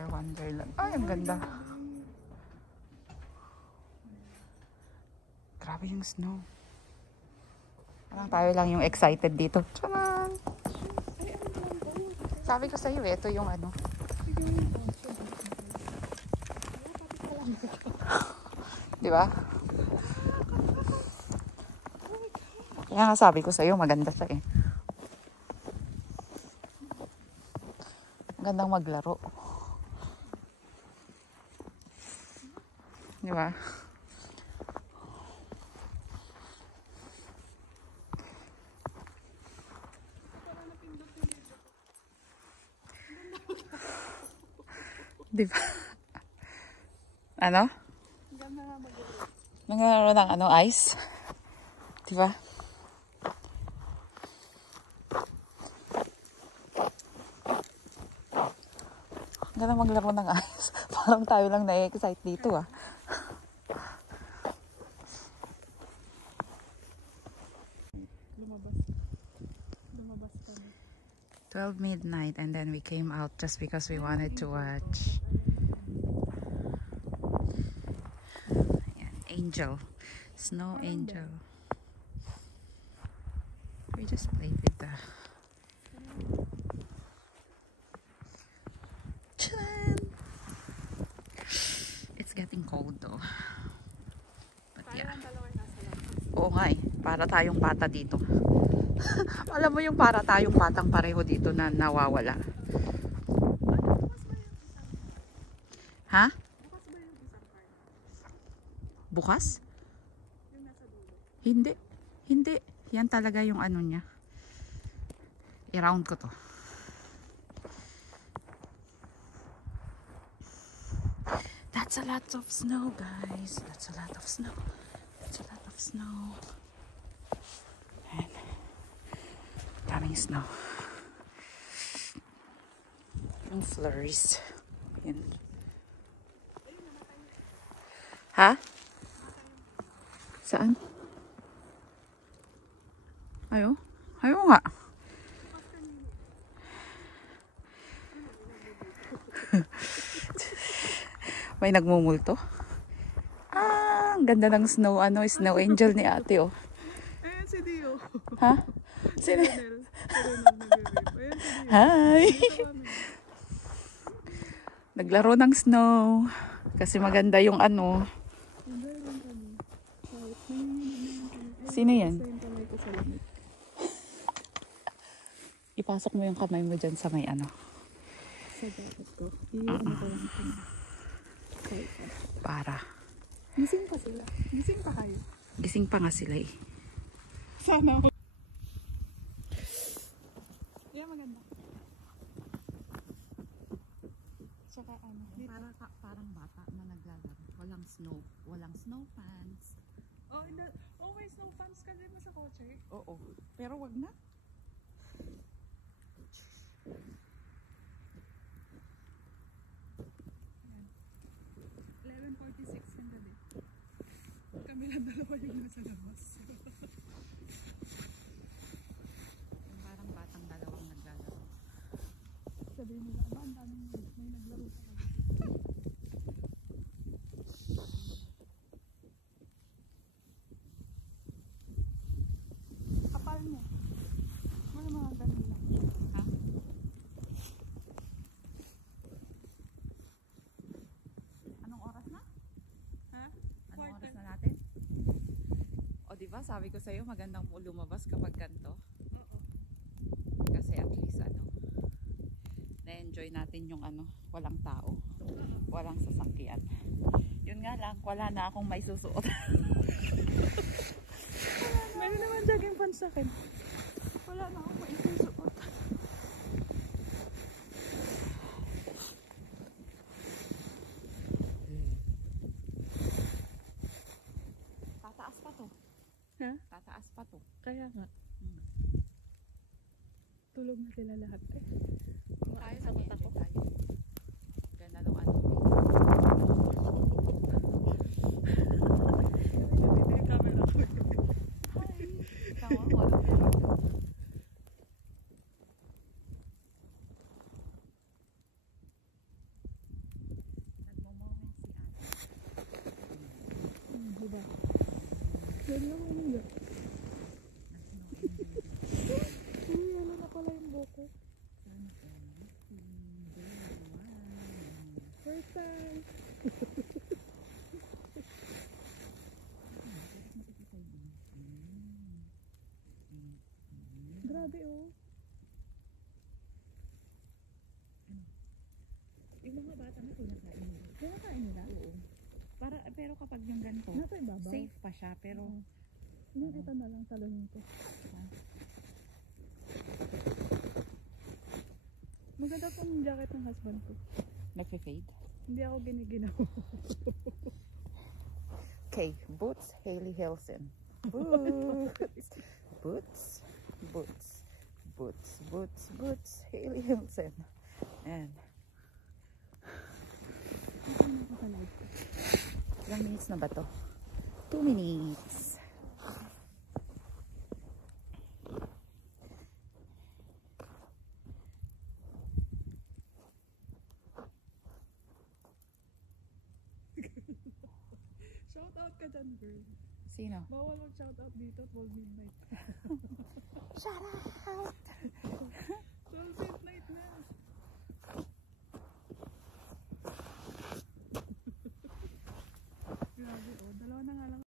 Winter Wonderland. Ay, ang ganda. Grabe yung snow. Parang tayo lang yung excited dito. Tcharan! Sabi ko sa'yo ito yung ano. Di ba? Kaya nga sabi ko sa'yo, maganda siya eh. Magandang maglaro. Di ba? Di ba? Ano? Naglaro ng ano, ice? Di ba? Ganda maglaro ng ice. Parang tayo lang na-excite dito ah. Lumabas kami. 12 midnight and then we came out just because we wanted to watch Angel. Snow Angel. We just played with the it's getting cold though. But yeah. Oo nga eh. Para tayong bata dito. Alam mo yung para tayong batang pareho dito na nawawala. Ha? Bukas? Hindi. Hindi. Yan talaga yung ano niya. I-round ko to. That's a lot of snow, guys. That's a lot of snow. That's a lot of snow. And daming snow. Yung flurries. Yan. Ha? Saan? Ayo? Ayo nga. May nagmumulto. Ah, ang ganda ng snow, ano, snow angel ni ate, oh. Ayan si Dio. Ha? Sino? Ayan Hi! Naglaro ng snow. Kasi maganda yung ano. Sino yan? Ipasok mo yung kamay mo dyan sa may ano. Sa dapat ko. Para. Gising pa sila. Gising pa kayo. Gising pa nga sila eh. Sana ako. Yeah, maganda. Tsaka ano. Parang bata na naglalaro. Walang snow pants. Oh, may snow fans kasi mo sa kotse. Oo. Pero wag na. Ayan. 11:46 yung gabi. Kami lang dalawa yung nasa labas. Yung parang batang dalawang naglalaro. Sabihin nila, ang daming may naglaro sa kami. Kapal niya. Mga ganun lang. Ha? Anong oras na? Ha? Anong oras na natin? O diba, sabi ko sa'yo magandang lumabas kapag ganito. Oo. Kasi at least ano, na-enjoy natin yung ano, walang tao. Walang sasakyan. Yun nga lang, wala na akong may susuot. Meron naman jogging pants sa akin. Wala na akong maisusuot. Tataas pa to. Ha? Tataas pa to. Kaya nga. Tulog na sila lahat eh. Tayo sa mata ko. Ganda nung ano. Yung camera ko. Hi! Tawa, wala pero. Dali ako umiyak. Uy, ano na pala yung buko. First time. Grabe oh. Yung mga bata na pinakain nila. Kinakain nila? Oo. Pero kapag yung ganito, Nasa ibabaw? safe pa siya. Pero, Nakita na lang taluhin ko. Maganda pong jacket ng husband ko. nagfe-fade. Hindi ako giniginaw. Okay, Boots, Hailey Hilson. Boots, Boots, Boots, Boots, Boots, Boots, Hailey Hilson. And, ilang minutes na ba to? 2 minutes. Shout out ka dyan, girl. Sino? Bawal mag-shout out dito at 12 midnight. Shout out!